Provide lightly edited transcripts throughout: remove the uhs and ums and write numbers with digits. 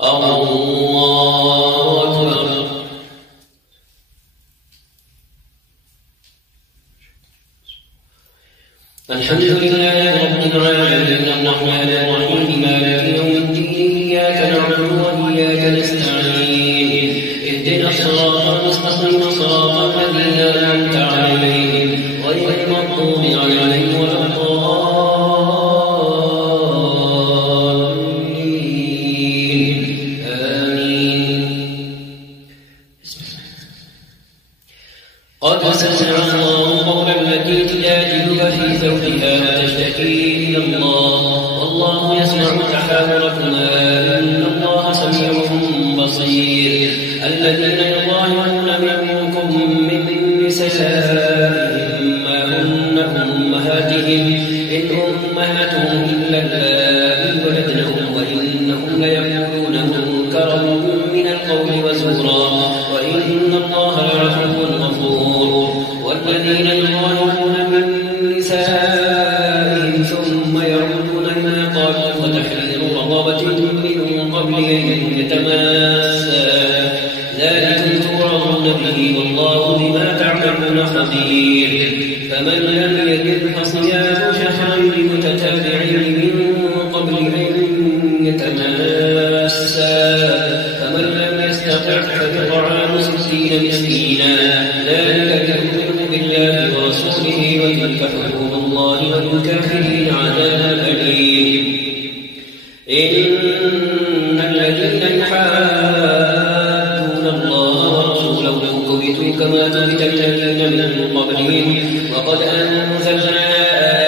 الله أكبر. الحمد لله رب العالمين الرحمن الرحيم مالك يوم الدين إياك نعبد وإياك نستعين اهدنا الصراط المستقيم صراط الذين أنعمت عليهم غير المغضوب عليهم ولا الضالين آمين. قد سمع الله قول التي تجادلك في زوجها وتشتكي إلى الله والله يسمع تحاوركما إن الله سميع بصير. الذين يظاهرون منكم من نسائهم ما هن أمهاتهم إن أمهاتهم إلا اللائي ولدنهم وإنهم ليقولون منكرا من القول وزورا وإن الله لعفو غفور. والذين يظاهرون من نسائهم ثم يعودون لما قالوا فتحرير رقبة من قبل أن يتماسا ذلكم توعظون به والله بما تعملون خبير. فمن لم يجد فصيام شهرين متتابعين من قبل أن يتماسا فمن لم يستطع فإطعام 60 مسكينا ذلك ليؤمن بالله ورسوله وتلك حدود الله وللكافرين عذاب أليم. إن الذين يحادون الله ورسوله كبتوا كما كبت الذين من قبلهم وقد أنزلنا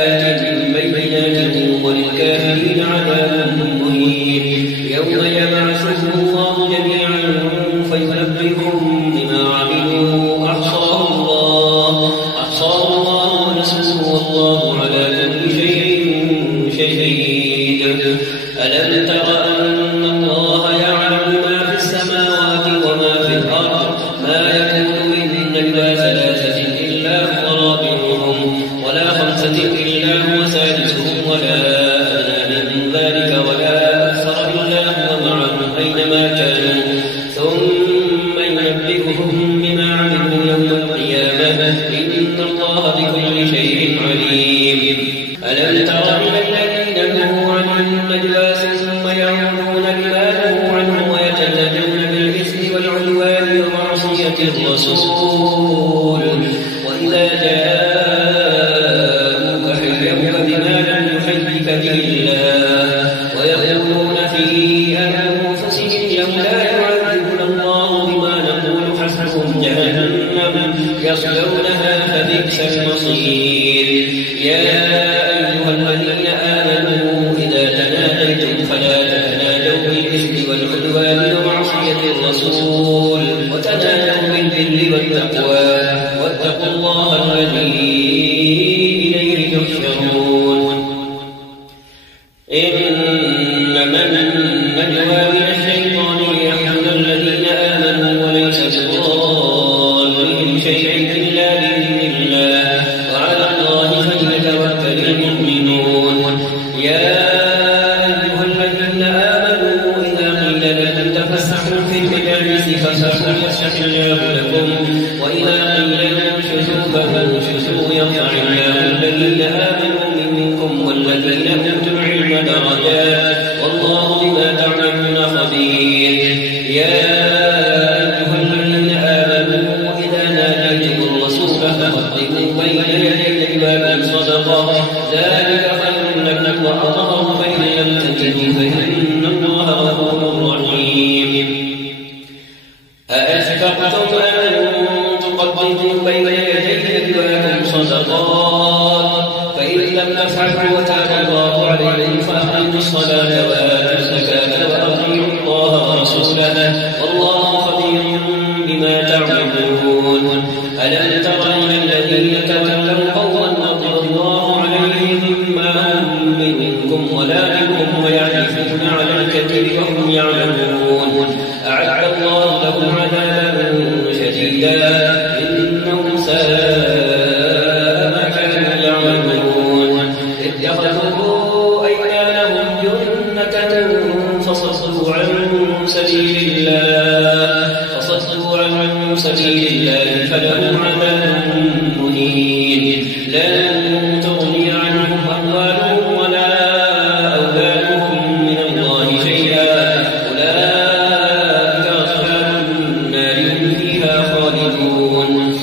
آيات بينات وللكافرين عذاب مهين. يوم يبعثهم الله جميعا فينبئهم بما عملوا أحصاه الله ونسوه والله على كل شيء شهيد. ألم تر أن الله يعلم ما في السماوات وما في الأرض ما يكون من نجوى 3 إلا هو رابعهم ولا 5 إلا هو سادسهم ولا أدنى من ذلك ولا أكثر إلا هو معهم أينما كانوا ثم ينبئهم بما عملوا يوم القيامة إن الله بكل شيء عليم. ألم تر إلى الذين نهوا عن النجوى ثم يعودون لما نهوا عنه ويتناجون بالإثم والعدوان ومعصية الرسول وإذا جاءوك حيوك بما لم يحيك به الله ويقولون في أنفسهم لولا يعذبنا الله بما نقول حسبهم جهنم يصلونها فبئس المصير. يا أيها الذين آمنوا إذا تناجيتم فلا تتناجوا بالإثم والعدوان ومعصية الرسول وتناجوا بالبر والتقوى واتقوا الله الذي إليه تحشرون. إنما النجوى من الشيطان ليحزن الذين آمنوا وليس بضارهم شيئا إلا بإذن الله وعلى الله فليتوكل المؤمنون. يا أيها الذين آمنوا إذا قيل لكم تفسحوا في المجالس فافسحوا يفسح الله لكم وإذا قيل انشزوا فانشزوا يرفع الله الذين آمنوا منكم والذين أوتوا العلم درجات والله بما تعملون خبير. يا أيها الذين آمنوا إذا ناديتم الرسول فقدموا بين يدي نجواكم صدقة ذلك خير لكم وأطهر فإن لم تجدوا فإن الله غفور رحيم. أأشفقتم أن تقدموا بين يدي نجواكم صدقات فإن لم تفعلوا وتاب الله عليكم فأقيموا الصلاة وآتوا الزكاة وأطيعوا الله ورسوله والله خبير بما تعملون. ألم تر إلى الذين تولوا قوما غضب الله عليهم ما هم منكم ولا منهم ويعرفون على الكذب وهم يعلمون. أعد الله لهم عذابا شديدا إنهم ساء ما كانوا يعملون. اتخذوا أيمانهم جنة فصدوا عن سبيل الله فلهم عذاب مهين لا تغني عنهم أموالهم ولا أولادهم من الله شيئا أولئك أصحاب النار هم فيها خالدون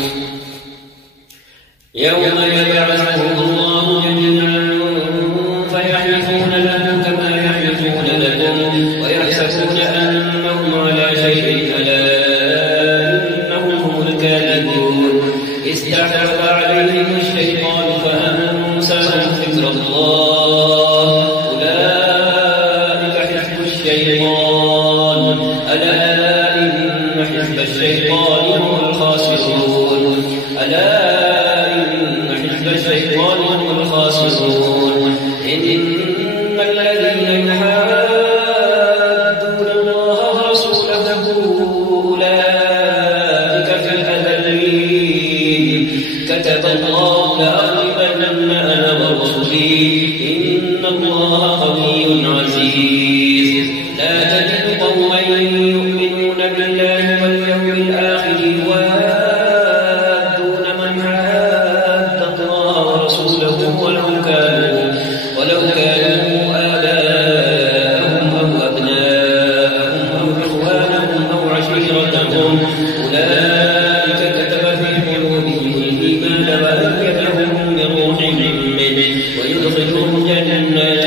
يوم يبعثهم الله جميعا فيحلفون له كما يحلفون لكم ويحسبون أنهم على شيء ألا استحوذ عليهم الشيطان فأنساهم ذكر الله أولئك حزب الشيطان ألا إن حزب الشيطان هم الخاسرون إن الذين يحادون الله ورسوله أولئك في الأذلين كتب الله لأغلبن أنا ورسلي إن الله قوي عزيز لا تجد قوما يؤمنون بالله واليوم الآخر يوادون من حاد الله ورسوله ولو كانوا آباءهم أو أبناءهم أو إخوانهم أو عشيرتهم أولئك كتب في قلوبهم الإيمان وأيدهم بروح منه ويدخلهم جنات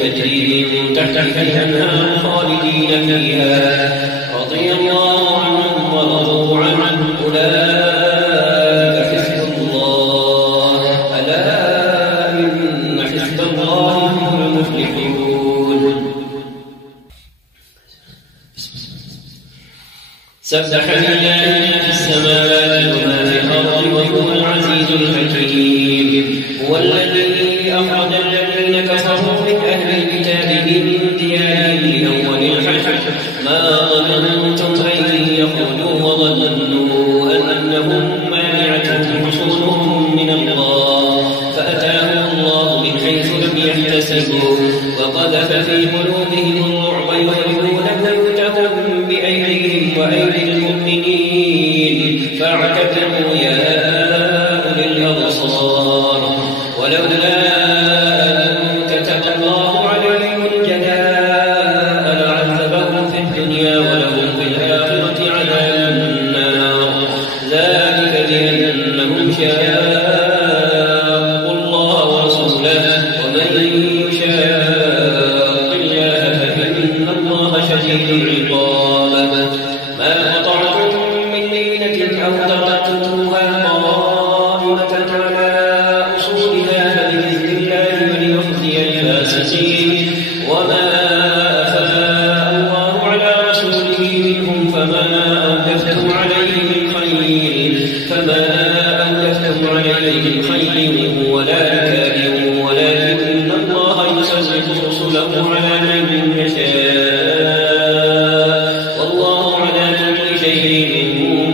تجري من تحتها الأنهار خالدين فيها رضي الله عنهم ورضوا عنه أولئك حزب الله ألا إن حزب الله هم المفلحون سبح لله ما في السماوات وما في الأرض وهو العزيز الحكيم هو الذي أخرج الذين كفروا من أهل الكتاب من ديارهم لأول الحشر ما ظننتم أن يخرجوا وظنوا أنهم مانعتهم حصونهم من الله فأتاهم الله من حيث لم يحتسبوا وقذف في قلوبهم الرعب يخربون بيوتهم بأيديهم وأيدي المؤمنين فاعتبروا يا أولي الأبصار ولولا أن كتب الله عليهم الجلاء لعذبهم في الدنيا ولهم في الآخرة عذاب النار ذلك بأنهم شاقوا الله ورسوله ومن يشاق الله فإن الله شديد العقاب ما قطعتم من لينة أو تركتموها قائمة على أصولها فبإذن الله وليخزي الفاسقين وما أفاء الله على رسوله منهم فما أوجفتم عليه من خيل ولا ركاب ولكن الله يسلط رسله على من يشاء والله على كل شيء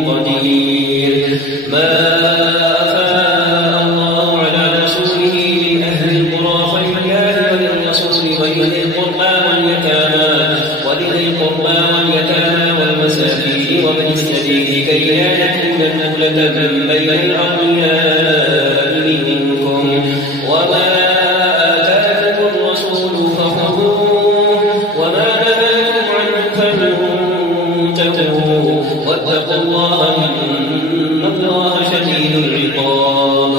قدير ما أفاء الله على رسوله من أهل القرى فلله وللرسول ولذي القربى واليتامى والمساكين وابن السبيل كي لا يكون دولة بين الأغنياء منكم وما آتاكم الرسول فخذوه وما نهاكم عنه فانتهوا واتقوا الله إن الله شديد العقاب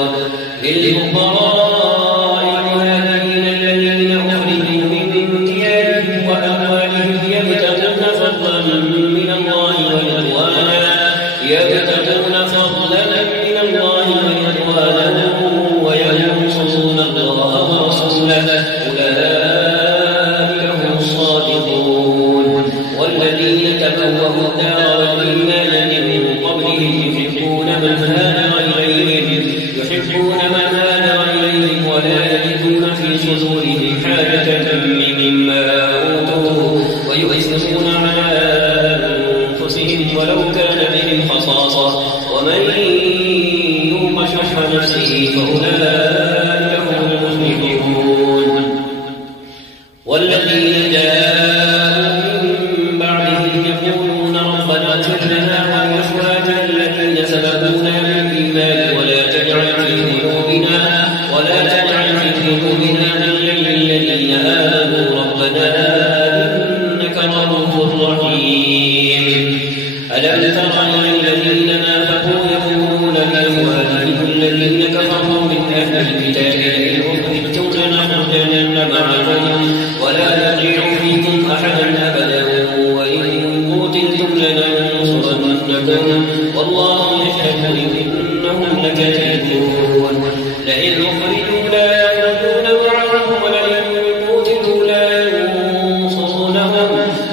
للفقراء المهاجرين الذين أخرجوا من ديارهم وأموالهم يبتغون فضلا من الله ورضوانا وينصرون الله ورسوله أولئك هم الصادقون والذين تبوأوا الدار والإيمان من قبلهم يحبون من هاجر إليهم ولا يجدون في صدورهم حاجة مما أوتوا ويؤثرون على أنفسهم ولو كان بهم خصاصة ومن يوق شح نفسه فأولئك هم المفلحون والذين جاءوا من بعدهم يقولون ربنا اغفر لنا ولإخواننا الذين سبقونا بالإيمان ولا تجعل في قلوبنا غلا للذين آمنوا ربنا إنك رؤوف رحيم. ألم تر إلى الذين نافقوا يقولون لإخوانهم الذين كفروا من أهل الكتاب لئن أخرجتم لنخرجن معكم ولا نطيع فيكم أحدا أبدا وإن قتلتم لننصرنكم والله يشهد إنهم لكاذبون. لئن أخرجوا لا يخرجون معهم ولئن قتلوا لا ينصرونهم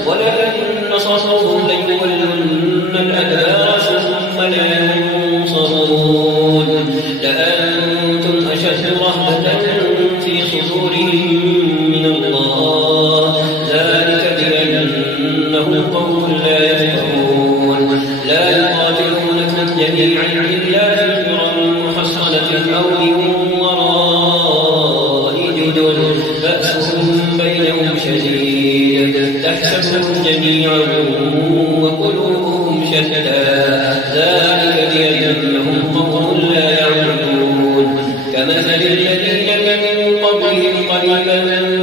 ولئن نصروهم ليولن الأدبار ثم لا ينصرون. لأنتم أشد رهبة في صدورهم من الله ذلك بأنهم قوم لا يفقهون. لا يقاتلونكم جميعا إلا في قرى محصنة أو من وراء جدر بأسهم بينهم شديد تحسبهم جميعا وقلوبهم شتى ذلك بأنهم قوم لا يعلمون. كمثل الذين من قبلهم قريبا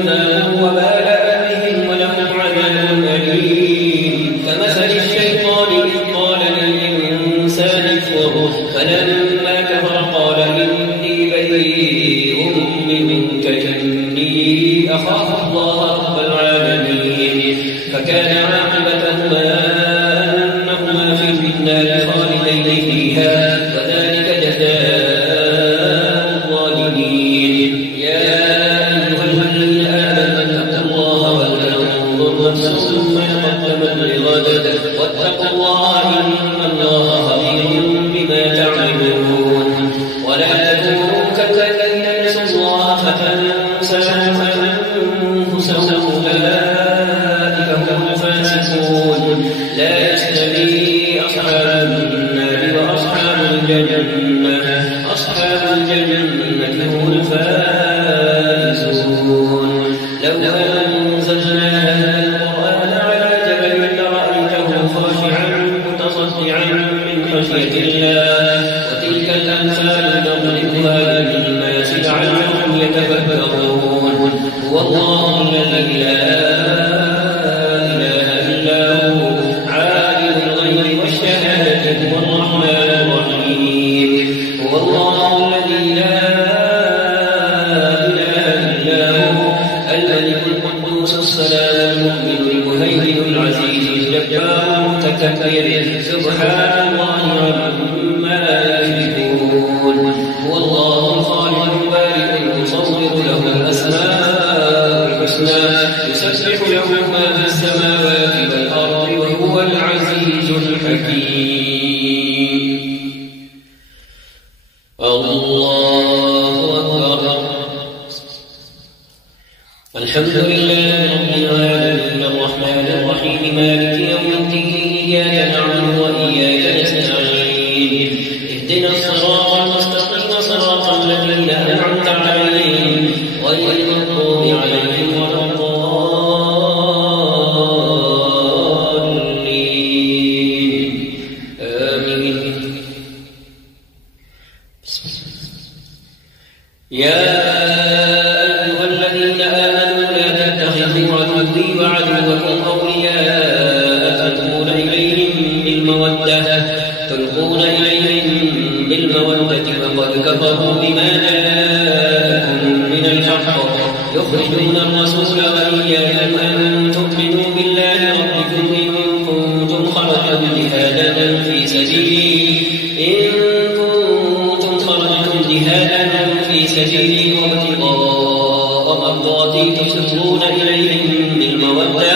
ذاقوا وبال أمرهم ولهم عذاب أليم. كمثل الشيطان إذ قال للإنسان اكفر فلما كفر قال إني بريء منك إني أخاف الله رب العالمين. فكان عاقبتهما أنهما في النار خالدين فيها وذلك جزاء الظالمين. يا أيها الذين آمنوا اتقوا الله ولتنظر نفس ما قدمت لغد واتقوا الله إن الله خبير بما تعملون. ولا تكونوا كالذين نسوا الله فأنساهم أنفسهم أولئك هم الفاسقون. لا يستوي أصحاب النار وأصحاب الجنة أصحاب الجنة هم الفائزون. لو أنزلنا هذا القرآن على جبل لرأيته خاشعا متصدعا من خشية الله وتلك الأمثال نضربها للناس لعلهم يتفكرون. هو الله الذي لا إله إلا هو عالم الغيب والشهادة هو الرحمن الرحيم. هو الله الذي لا إله إلا هو الملك القدوس السلام المؤمن المهيمن العزيز الجبار المتكبر سبحان الله عما يشركون. هو الله الخالق البارئ المصور له الأسماء الحسنى يسبح له ما في السماوات والأرض وهو العزيز الحكيم. الله أكبر. الحمد لله رب العالمين الرحمن الرحيم مالك يوم الدين إياك نعبد وإياك نستعين اهدنا الصراط المستقيم صراط الذين أنعمت عليهم غير المغضوب عليهم ولا الضالين. آمين. يا أيها الذين آمنوا لا تتخذوا عدوي وعدوكم أولياء تلقون إليهم بالمودة وقد كفروا بما جاءكم من الحق يخرجون الرسول وإياكم أن تؤمنوا بالله ربكم إن كنتم خرجتم جهادا في سبيلي وابتغاء مرضاتي تسرون إليهم بالمودة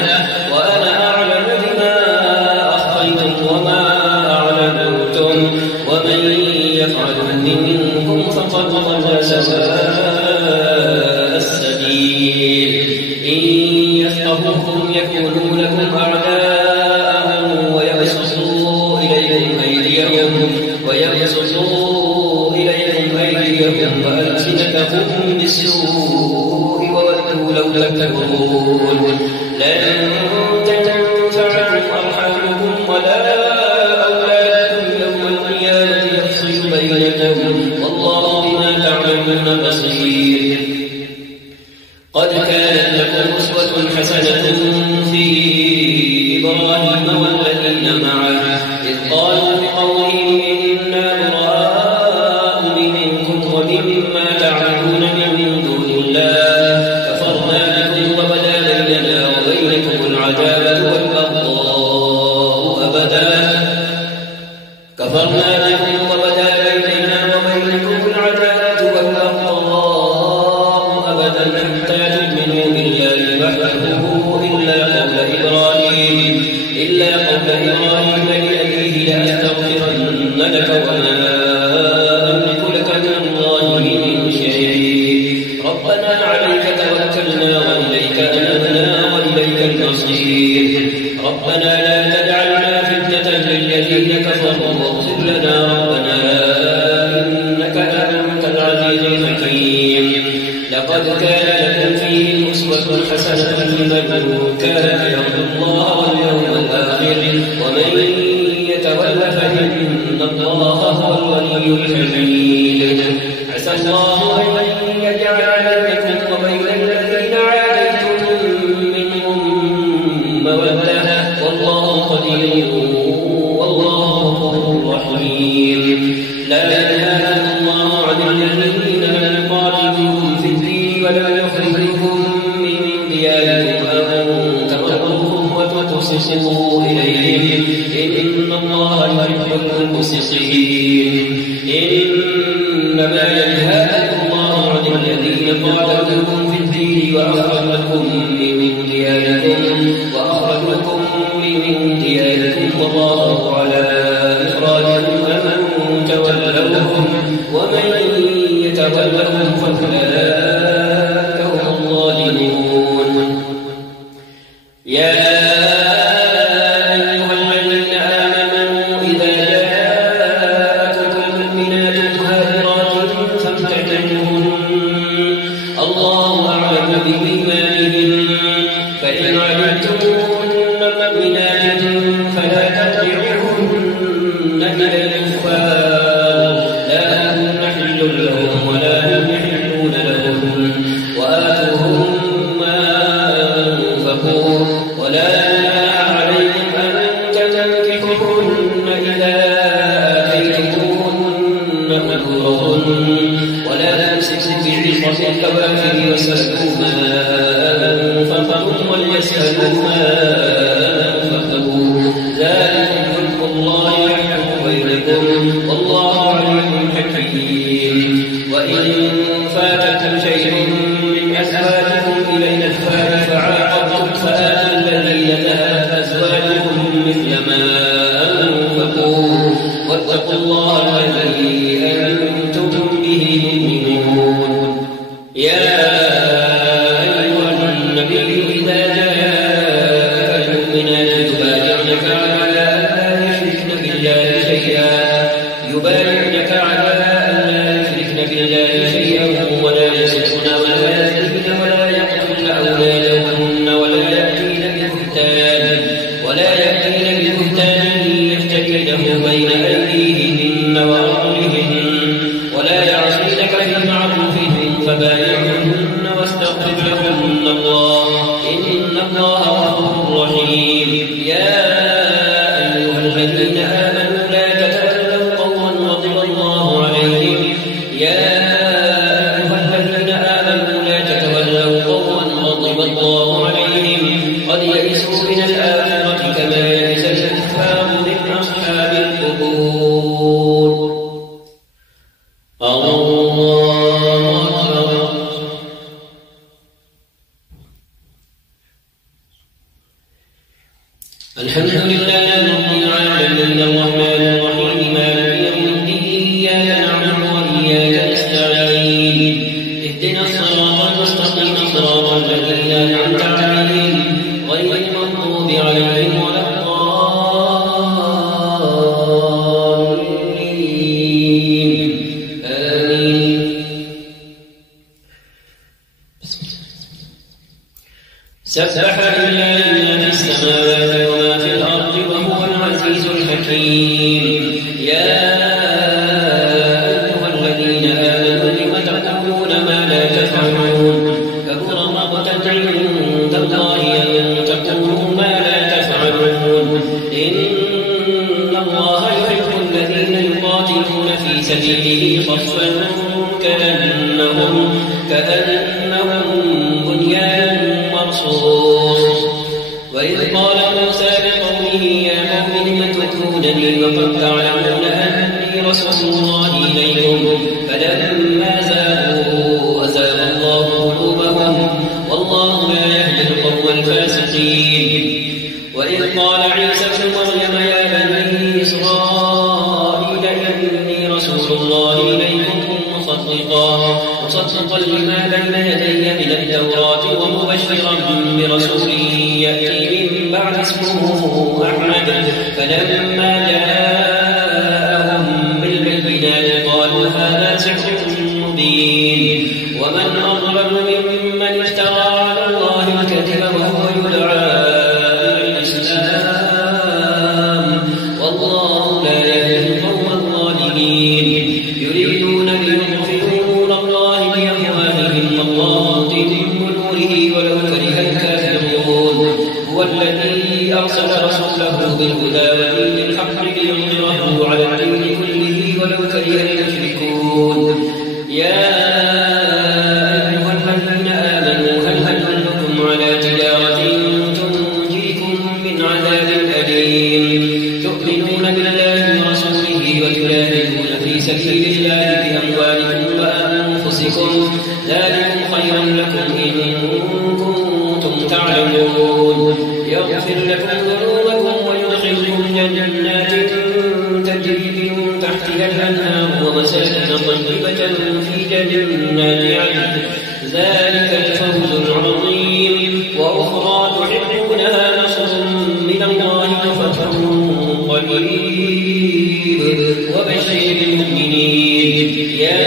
وأنا أعلم بما أخفيتم وما أعلنتم ومن يفعل منكم فقد ضل سواء السبيل. إن يفقهوكم يكونوا لكم أعداء ويبسطوا إليكم أيديهم وألسنتهم إبراهيم والذين معه إذ قالوا لقومهم إنا براء منكم ومما تعبدون من دون الله كفرنا بكم وبدا بيننا وبينكم العداوة والبغضاء أبدا حتى تؤمنوا بالله وحده إلا قول إبراهيم لأبيه لأستغفرن لك وما أملك لك من الله من شيء ربنا عليك توكلنا وإليك أنبنا وإليك المصير ربنا لا تجعلنا فتنة للذين كفروا واغفر لنا ربنا إنك أنت العزيز الحكيم لقد كان لكم فيهم أسوة حسنة لمن كان يرجو الله واليوم الآخر ومن يتول فإن الله هو الولي الحميد عسى الله أن يجعل بينكم وبين الذين عاديتم منهم مودة والله قدير والله غفور رحيم لا ينهاكم الله عن الذين لم يقاتلوكم في الدين ولم يخرجوكم من دياركم أن تبروهم وتقسطوا إليهم إن الله يحب المقسطين إنما ينهاكم الله عن الذين قاتلوكم في الدين وأخرجوكم من دياركم وظاهروا على إخراجكم أن تولوهم ومن يتولهم فأولئك هم الظالمون يا أيها الذين آمنوا إذا جاءتكم المؤمنات مهاجرات فامتحنوهن الله أعلم بإيمانهن فإن علمتموهن مؤمنات فلا ترجعوهن إلى الكفار لا هم حل لهم ولا هم يحلون لهم وآتوهم ما أنفقوا ولا جناح عليكم أن تنكحوهن إذا آتيتموهن أجورهن ولا تمسكوا بعصا الكوافر واسألوا ما أنفقتم وليسألوا ما أنفقوا ذلكم حكم الله يحكم بينكم والله عليم حكيم وإن فاتكم شيء من أزواجكم إلى الأطفال فعاقبتم فآتوا الذين ذهبت أزواجهم مثل ما أنفقوا واتقوا الله الذي أنتم به مؤمنون يا أيها النبي إذا جاءك المؤمنات يبايعنك على أن لا يشركن بالله شيئا ولا يسرقن ولا يزنين ولا يقتلن أولادهن ولا يأتين ببهتان يفترينه بين أيديهن وأرجلهن ولا يعصينك في معروف فبايعهن واستغفر لهن الله إن الله غفور رحيم يا أيها الذين آمنوا لا تتولوا قوما غضب الله عليهم قد يئسوا من الآخرة كما يئس الكفار من أصحاب القبور الله أكبر الحمد لله رب العالمين الرحمن الرحيم مالك يوم الدين إياك نعبد وإياك نستعين اهدنا الصراط المستقيم صراط الذين أنعمت عليهم غير المغضوب عليهم ولا الضالين آمين سبح لله ما في السماوات وما في الأرض وهو العزيز الحكيم يا أيها الذين آمنوا لم تقولون ما لا تفعلون كبر مقتا عند الله أن تقولوا ما لا تفعلون سبيله صفا كأنهم بنيان مرصوص. وإذ قال موسى لقومه يا قوم لم تؤذونني وقد تعلمون أني رسول الله إليكم فلما زاغوا أزاغ الله قلوبهم والله لا يهدي القوم الفاسقين. وإذ قال عيسى ابن مريم يا بني إسرائيل إني رسول الله إليكم مصدقا لما بين يدي من التوراة ومبشرا برسول يأتي من بعد اسمه أحمد. فلما جاءهم بالبينات قالوا هذا سحر مبين. ومن أظلم ممن افترى على الله الكذب وهو يدعى إلى الإسلام والله لا يهدي القوم الظالمين. يريدون ليطفئوا نور الله بأفواههم والله متم نوره ولو كره الكافرون. هو الذي أرسل رسوله بالهدى ودين الحق ليظهره على الدين كله ولو كره المشركون. يا أيها الذين آمنوا هل أدلكم على تجارة تنجيكم من عذاب أليم تؤمنون بالله ورسوله وتجاهدون في سبيل الله بأموالكم وأنفسكم ذلكم خير لكم إن كنتم تعلمون. يغفر لكم ذنوبكم ويدخلكم جنات تجري من تحتها الأنهار ومساكن طيبة في جنات عدن ذلك الفوز العظيم. وأخرى تحبونها نصر من الله وفتح قريب وبشر المؤمنين. يا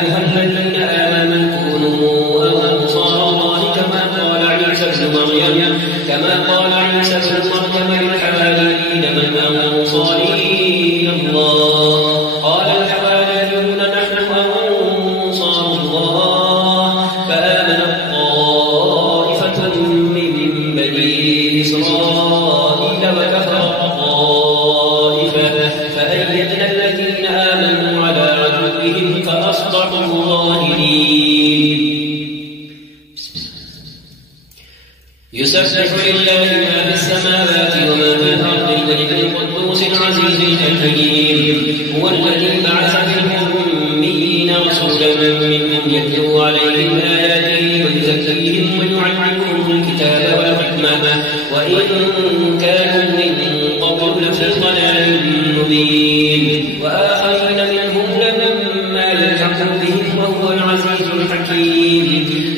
أيها الذين آمنوا كونوا أنصار الله كما قال عيسى ابن مريم للحواريين من أنصاري إلى الله قال الحواريون نحن أنصار الله. فآمنت طائفة من بني إسرائيل وكفرت طائفة فأيدنا الذين آمنوا على عدوهم فأصبحوا ظاهرين. يسبح لله ما في السماوات وما في الأرض الملك القدوس العزيز الحكيم. هو الذي بعث في الأميين رسولا منهم يتلو عليهم آياته ويزكيهم ويعلمهم الكتاب والحكمة وإن كانوا من قبل لفي ضلال مبين. وآخرين منهم لما يلحقوا بهم وهو العزيز الحكيم.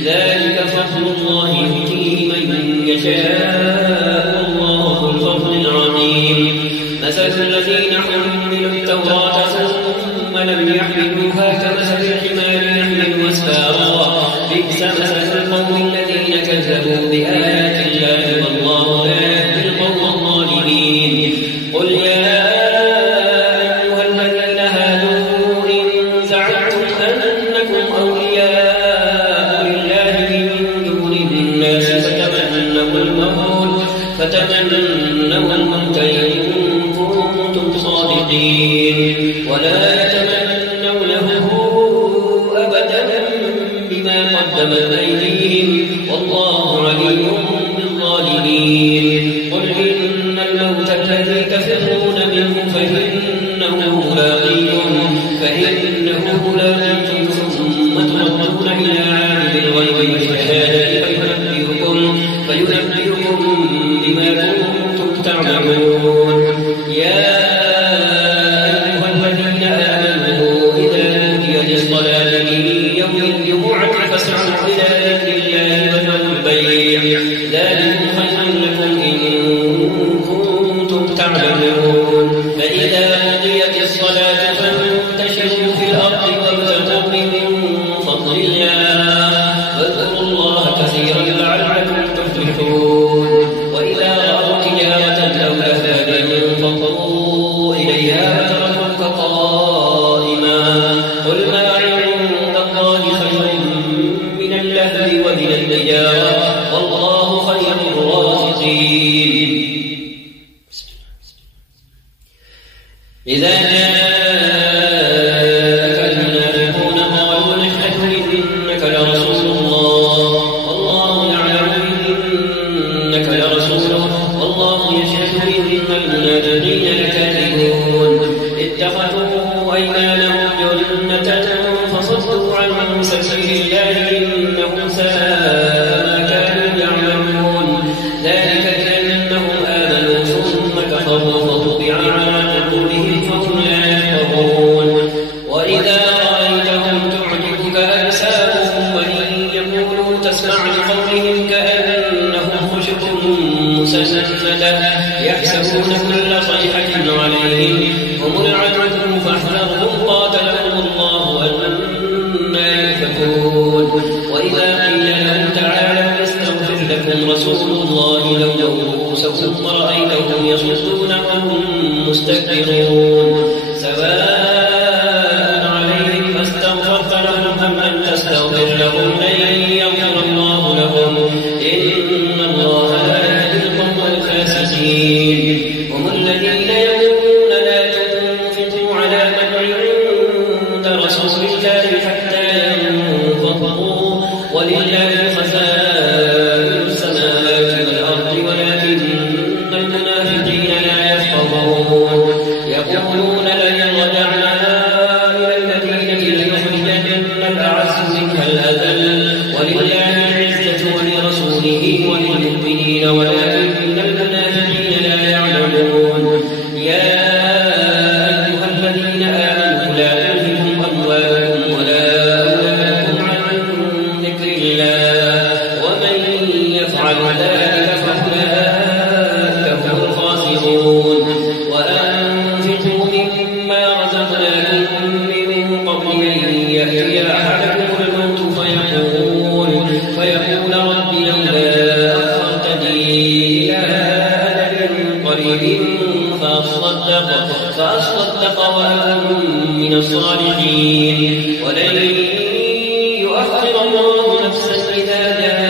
ذلك فضل الله يؤتيه من يشاء والله ذو الفضل العظيم. مثل الذين حملوا التوراة ثم لم يحملوها كمثل الحمار يحمل أسفارا بئس مثل القوم الذين كذبوا بآيات الله والله لا يهدي القوم الظالمين. قل يا أيها الذين هادوا إن زعمتم أنكم أولياء لله من دون الناس فتمنوا الموت إن كنتم صادقين ولا يتمنونه أبدا بما قدمت أيديهم والله عليم بالظالمين. قل إن الموت الذي تفرون منه فإنه ملاقيكم ثم تردون إلى عالم الغيب والشهادة فينبئكم بما كنتم تعملون. يا أيها الذين آمنوا إذا نودي للصلاة من يوم الجمعة فاسعوا إلى ذكر الله وذروا البيع ذلكم خير لكم إن كنتم تعلمون. فإذا قضيت الصلاة فانتشروا في الأرض وابتغوا من فضل الله واذكروا الله كثيرا لعلكم تفلحون. وإذا رأوا تجارة أو لهوا انفضوا إليها وتركوك قائما قل ما عند الله خير من اللهو ومن التجارة والله خير الرازقين. إذا جاء إن المنافقين لكاذبون اتخذوا أيمانهم جنة فصدوا عن سبيل الله إنهم ساء ما كانوا يعملون ذلك بأنهم آمنوا ثم كفروا فطبع على قلوبهم فهم لا يفقهون وإذا رأيتهم تعجبك أجسامهم وإن يقولوا تسمع لقولهم كأنهم خشب مسندة يحسبون كل صيحة عليهم هم العدو فاحذرهم قاتلهم الله أنى يؤفكون وإذا قيل لهم تعالوا يستغفر لكم رسول الله لووا رؤوسهم ورأيتهم يصدون وهم مستكبرون سواء عليهم أستغفرت لهم أم لم تستغفر لهم لن يغفر الله لهم إن الله لا يهدي القوم الفاسقين هم الذين يقولون لا تنفقوا على من عند رسول الله حتى ينفضوا ولله خزائن السماوات والأرض ولكن المنافقين لا يفقهون يقولون لن رجعنا إلى المدينة ليخرجن الأعز منها الأذل ولله العزة ولرسوله وللمؤمنين ولكن المنافقين لا يعلمون يا أيها الذين آمنوا لا تلهكم أموالكم ولا أولادكم عن ذكر الله ومن يفعل ذلك فأولئك هم الخاسرون وأنفقوا مما رزقناكم من قبل أن يأتي أحدكم الموت فيقول رب لولا أخرتني إلى أجل قريب فأصدق وأكن من الصالحين ولن يؤخر الله نفسا إذا جاء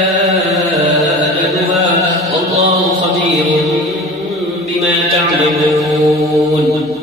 أجلها والله خبير بما تعملون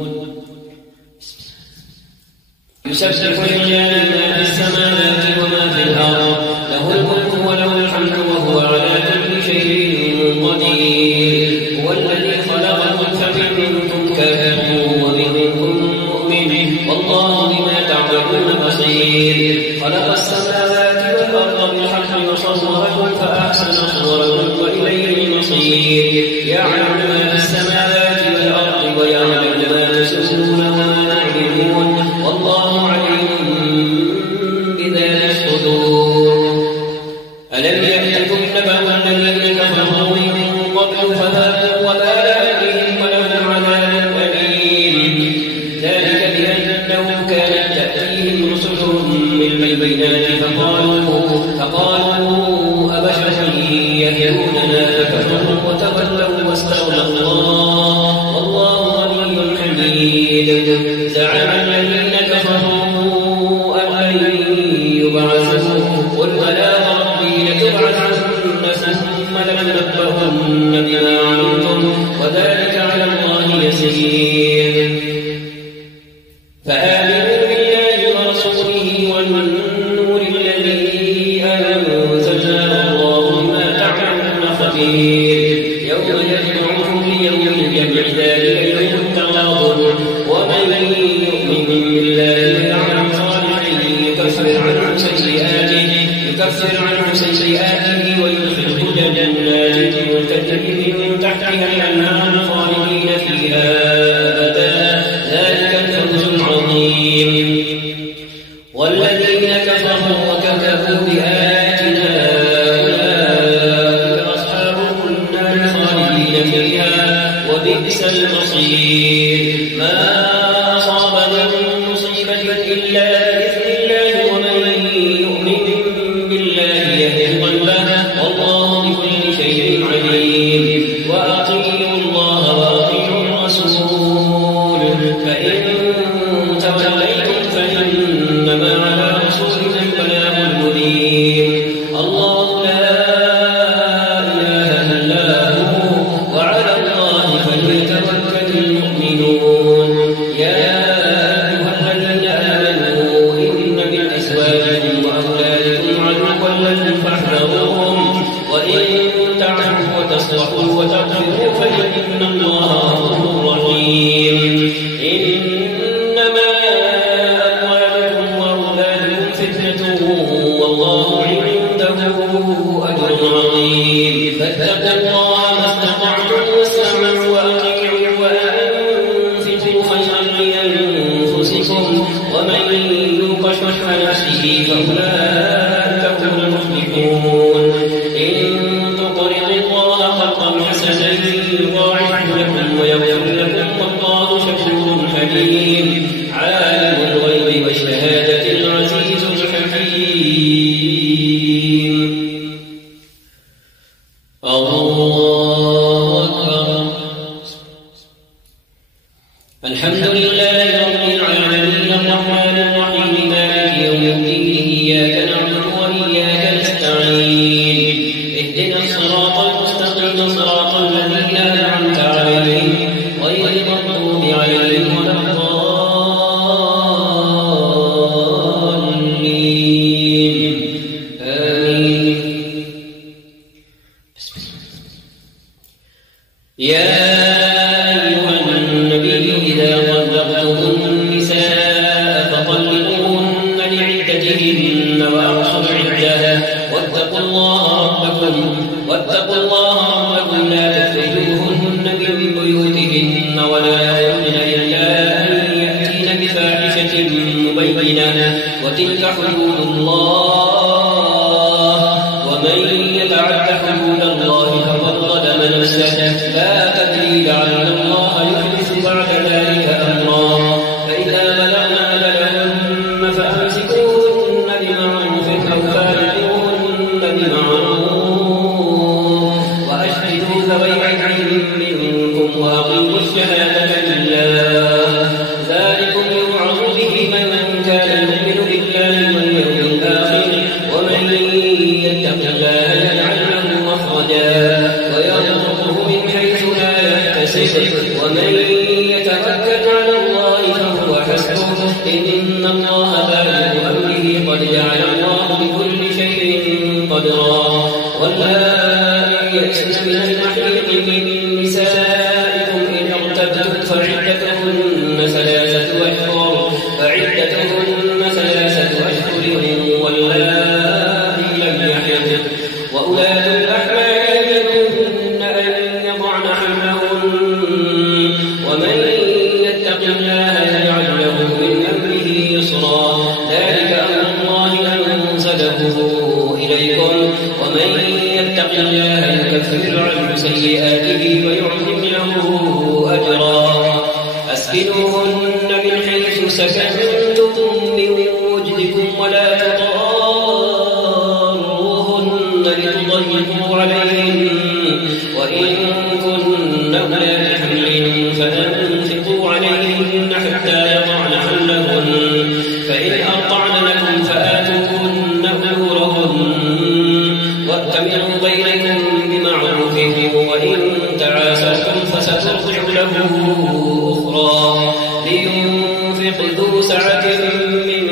يسبح لله ما في السماوات وما في الأرض له الملك وله الحمد وهو على كل شيء قدير هو الذي خلقكم فمنكم كافر ومنكم مؤمن والله بما تعملون بصير خلق السماوات والأرض بالحق وصوركم فأحسن صوركم وإليه المصير يعلم ما في السماوات والأرض ويعلم ما تسرون وما تعلمون والله عليم بذات الصدور ألم يأتكم نبأ الذين كفروا من قبل فذاقوا وبال أمرهم ولهم عذاب أليم ذلك بأنه كانت تأتيهم رسلهم بالبينات فقالوا أبشرا يهدوننا فكفروا وتولوا واستغنى الله والله غني حميد زعم الذين كفروا أن يبعثوا قل بلى ربي لتبعثن ثم لتنبؤن بما عملتم وذلك على الله يسير فآمنوا بالله ورسوله والنور الذي أنزلنا والله بما تعملون خبير يوم يجمعكم ليوم الجمع ذلك يوم التغابن ومن يؤمن بالله ويعمل صالحا يكفر عنه سيئاته ويدخله جنات تجري من تحتها الأنهار خالدين فيها أبدا ذلك الفوز العظيم والذين كفروا وكذبوا بآياتنا أولئك أصحاب النار خالدين فيها وبئس المصير ما أصاب من مصيبة إلا بإذن الله ومن يؤمن بالله يهد قلبه والله بكل شيء عليم وأطيعوا الله وأطيعوا الرسول فإن توليتم فإنما على رسولنا البلاغ المبين الله لا إله إلا هو وعلى الله فليتوكل المؤمنون الحمد لله رب العالمين الرحمن الرحيم مالك يوم الدين إياك نعبد وإياك نستعين اهدنا الصراط المستقيم صراط الذين أنعمت عليهم غير المغضوب عليهم ولا الضالين آمين. يا واتقوا الله ربكم لا تخرجوهن من بيوتهن ولا يخرجن إلا أن يأتين بفاحشة مبينة وتلك حدود الله ومن يتعد حدود الله فقد ظلم نفسه لا تدري لعل الله يحدث بعد ذلك أمرا. فإذا بلغن أجلهن فأمسكوهن بمعروف أو فارقوهن بمعروف وأقيموا الشهادة لله ذلكم يوعظ به من كان يؤمن بالله واليوم الآخر ومن يتق الله يجعل له مخرجا ويرزقه من حيث لا يحتسب ومن يتوكل على الله فهو حسبه إن الله بالغ أمره قد جعل الله بكل شيء قدرا. واللائي يئسن من المحيض من نسائكم إن ارتبتم فعدتهن ثلاثة أشهر واللائي لم يحضن وأولاة الأحمال أجلهن أن يضعن حملهن ومن يتق الله يجعل له من أمره يسرا. ذلك أمر الله أنزله إليكم ومن يتق الله يكفر عنه سيئاته ويعظم له أجرا. أسكنوهن من حيث سكنتم من وجدكم ولا تضاروهن لتضيقوا عليهن وإن كن أولات حمل فأنفقوا عليهن حتى يضعن حملهن فإن أرضعن لكم فآتوهن أجورهن وأتمروا بينكم بمعروف وإن تعاسرتم فسترضع له أخرى لينفق ذو سعة من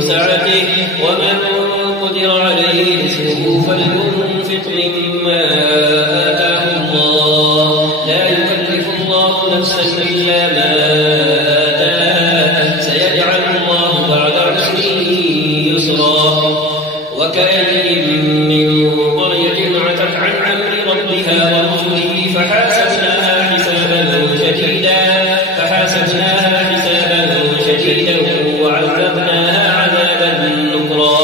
سعته ومن قدر عليه رزقه فلينفق مما آتاه الله لا يكلف الله نفسا إلا ما آتاها سيجعل الله بعد عسر يسرا. وكأين من قرية عتت عن أمر ربها ورسله فحاسبناها حسابا شديدا وعذبناها عذابا نكرا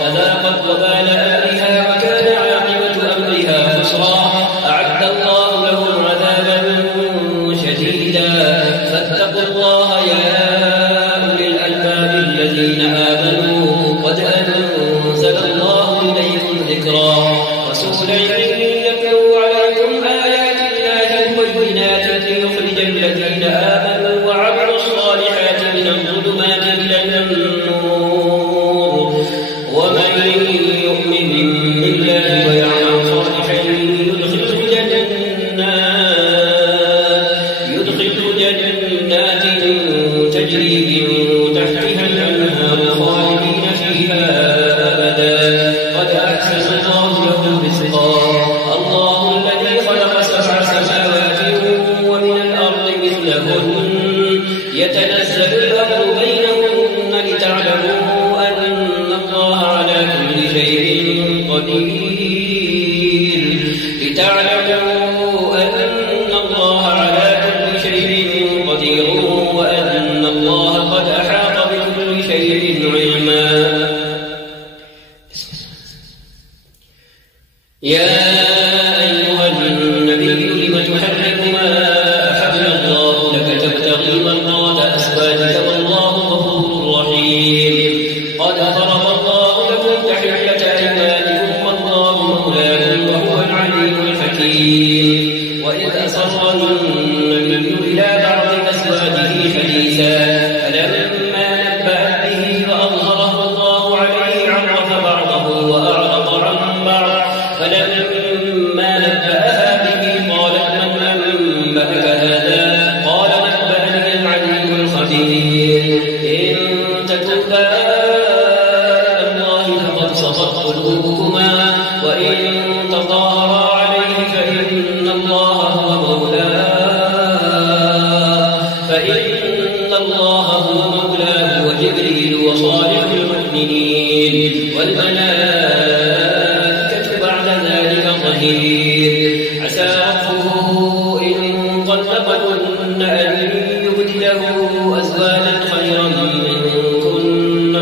فذاقت وبال أمرها وكان عاقبة أمرها خسرا. أعد الله لهم عذابا شديدا فاتقوا الله يا أولي الألباب الذين آمنوا قد أنزل الله إليكم ذكرا رسولا يتلو عليكم آيات الله مبينات ليخرج الذين آمنوا وعملوا الصالحات من الظلمات إلى النور ومن يؤمن بالله ويعمل صالحا يدخله جنات تجري من تحتها الأنهار خالدين فيها أبدا قد أحسن الله له رزقا. الله الذي خلق 7 سماوات ومن الأرض مثلهن يتنزل الأمر بينهن لتعلموا أن الله على كل شيء قدير وأن الله قد أحاط بكل شيء علما. يا أيها النبي لم تحرم ما أحل الله لك تبتغي مرضات أزواجك والله غفور رحيم. قد فرض الله لكم تحلة أيمانكم والله مولاكم وهو العليم الحكيم. أسر النبي إلى بعض أزواجه حديثا فلما نبأت به وأظهره الله عليه عرف بعضه وأعرض عن بعض فلما نبأها به قالت من أنبأك هذا قال نبأني العليم الخبير إن تتوبا إلى الله فقد صغت قلوبكما وإن تظاهرا عليه فإن الله هو مولاه وجبريل وصالح المؤمنين والملائكة بعد ذلك ظهير عسى ربه إن طلقكن أن يبدله أزواجا خيرا منكن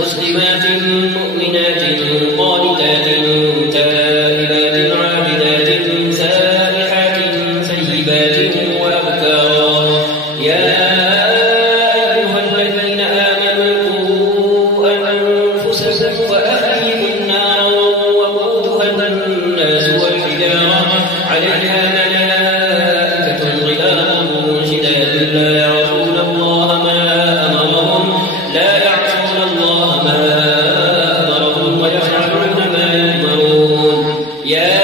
مسلمات مؤمنات قانتات تائبات عابدات سائحات سيبات وأبكارا يا أيها الذين آمنوا قوا أنفسكم وأهليكم نارا وقودها الناس والحجارة عليها ملائكة غلاظ شداد لا يعصون الله ما أمرهم ويفعلون ما يؤمرون يا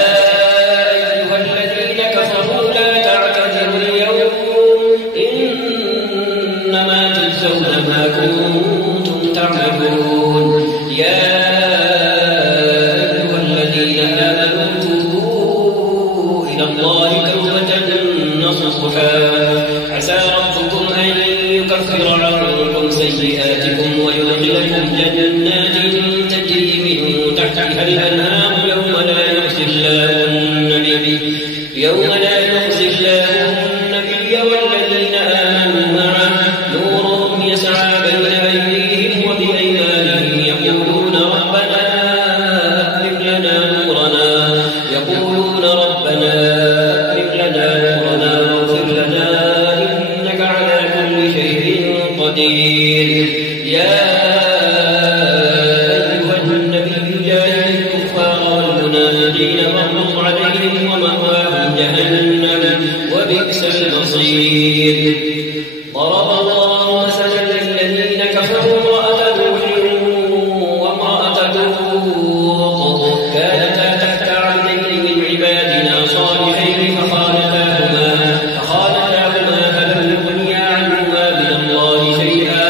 أيها الذين كفروا لا تعتذروا اليوم إنما تجزون ما كنتم تعملون يا أيها الذين آمنوا توبوا إلى الله توبة نصوحا عسى ربكم أن يكفر عنكم سيئاتكم ويدخلكم جنات تجري من تحتها الأنهار يوم لا يخزي الله النبي والذين آمنوا معه نورهم يسعى بين أيديهم وبأيمانهم يقولون ربنا أتمم لنا نورنا واغفر لنا إنك على كل شيء قدير يا أيها النبي جاهد الكفار والمنافقين واغلظ عليهم ومأواهم جهنم وبئس المصير ضرب الله مثلا للذين كفروا امرأة نوح وامرأة لوط كانتا تحت عبدين من عبادنا صالحين فخانتاهما فلم يغنيا عنهما من الله شيئا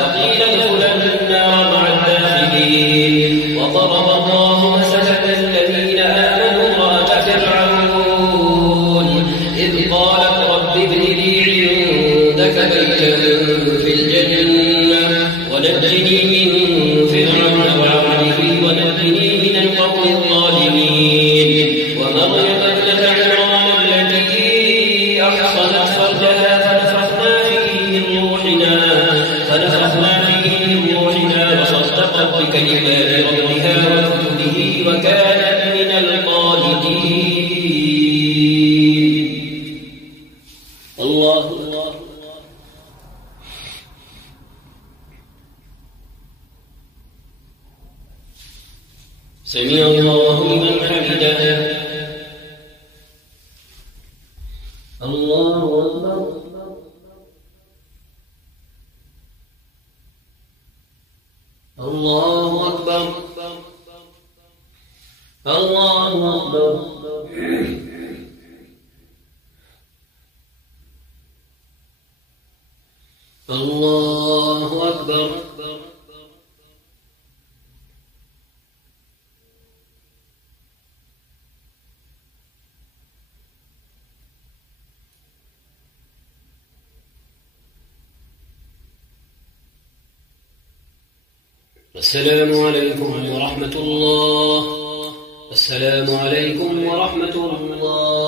وقيل ادخلا النار مع الداخلين وضرب الله مثلا للذين آمنوا امرأة فرعون إذ قالت رب ابن لي عندك بيتا في الجنة ونجني من فرعون وعمله ونجني من القوم الظالمين ومريم ابنة عمران التي أحصنت فرجها فنفخنا فيه من روحنا وصدقت بكلمات ربها وكتبه وكانت من القانتين الله سمع الله لمن حمده الله أكبر الله أكبر الله أكبر الله أكبر السلام عليكم ورحمة الله. السلام عليكم ورحمة الله.